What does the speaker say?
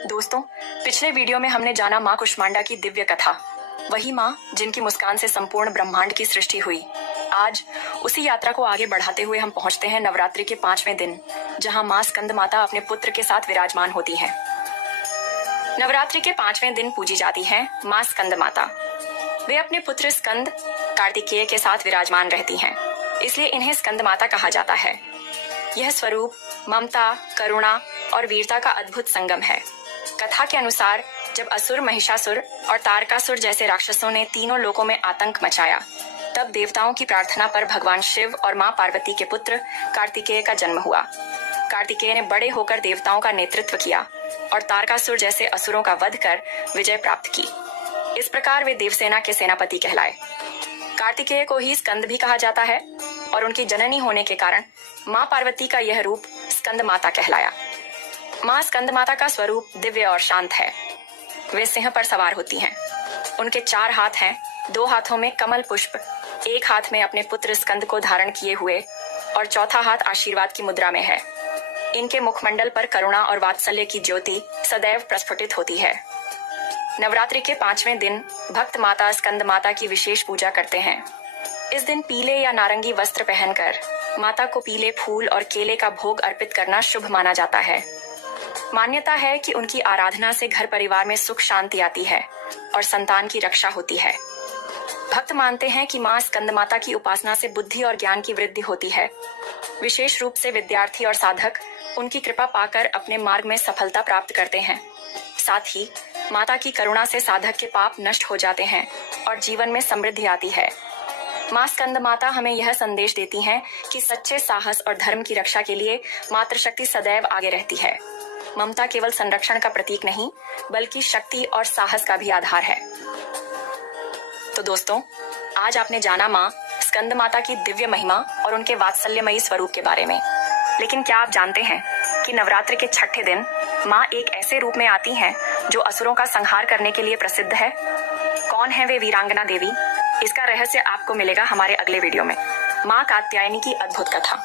दोस्तों, पिछले वीडियो में हमने जाना माँ कुष्मांडा की दिव्य कथा, वही माँ जिनकी मुस्कान से संपूर्ण ब्रह्मांड की सृष्टि हुई। आज उसी यात्रा को आगे बढ़ाते हुए हम पहुंचते हैं नवरात्रि के 5वें दिन, जहां माँ स्कंद माता अपने पुत्र के साथ विराजमान होती हैं। नवरात्रि के 5वें दिन पूजी जाती हैं माँ स्कंद माता। वे अपने पुत्र स्कंद कार्तिकेय के साथ विराजमान रहती हैं, इसलिए इन्हें स्कंद माता कहा जाता है। यह स्वरूप ममता, करुणा और वीरता का अद्भुत संगम है। कथा के अनुसार जब असुर, महिषासुर और तारकासुर जैसे राक्षसों ने तीनों लोकों में आतंक मचाया, तब देवताओं की प्रार्थना पर भगवान शिव और मां पार्वती के पुत्र कार्तिकेय का जन्म हुआ। कार्तिकेय ने बड़े होकर देवताओं का नेतृत्व किया और तारकासुर जैसे असुरों का वध कर विजय प्राप्त की। इस प्रकार वे देवसेना के सेनापति कहलाए। कार्तिकेय को ही स्कंद भी कहा जाता है और उनकी जननी होने के कारण मां पार्वती का यह रूप स्कंद माता कहलाया। मां स्कंद माता का स्वरूप दिव्य और शांत है। वे सिंह पर सवार होती हैं। उनके 4 हाथ हैं, 2 हाथों में कमल पुष्प, 1 हाथ में अपने पुत्र स्कंद को धारण किए हुए और चौथा हाथ आशीर्वाद की मुद्रा में है। इनके मुखमंडल पर करुणा और वात्सल्य की ज्योति सदैव प्रस्फुटित होती है। नवरात्रि के 5वें दिन भक्त माता स्कंद माता की विशेष पूजा करते हैं। इस दिन पीले या नारंगी वस्त्र पहनकर माता को पीले फूल और केले का भोग अर्पित करना शुभ माना जाता है। मान्यता है कि उनकी आराधना से घर परिवार में सुख शांति आती है और संतान की रक्षा होती है। भक्त मानते हैं कि मां स्कंद माता की उपासना से बुद्धि और ज्ञान की वृद्धि होती है। विशेष रूप से विद्यार्थी और साधक उनकी कृपा पाकर अपने मार्ग में सफलता प्राप्त करते हैं। साथ ही माता की करुणा से साधक के पाप नष्ट हो जाते हैं और जीवन में समृद्धि आती है। मां स्कंद माता हमें यह संदेश देती हैं कि सच्चे साहस और धर्म की रक्षा के लिए मातृशक्ति सदैव आगे रहती है। ममता केवल संरक्षण का प्रतीक नहीं, बल्कि शक्ति और साहस का भी आधार है। तो दोस्तों, आज आपने जाना मां स्कंद माता की दिव्य महिमा और उनके वात्सल्यमयी स्वरूप के बारे में। लेकिन क्या आप जानते हैं कि नवरात्रि के 6ठे दिन मां एक ऐसे रूप में आती हैं जो असुरों का संहार करने के लिए प्रसिद्ध है? कौन है वे वीरांगना देवी? इसका रहस्य आपको मिलेगा हमारे अगले वीडियो में, मां कात्यायनी की अद्भुत कथा।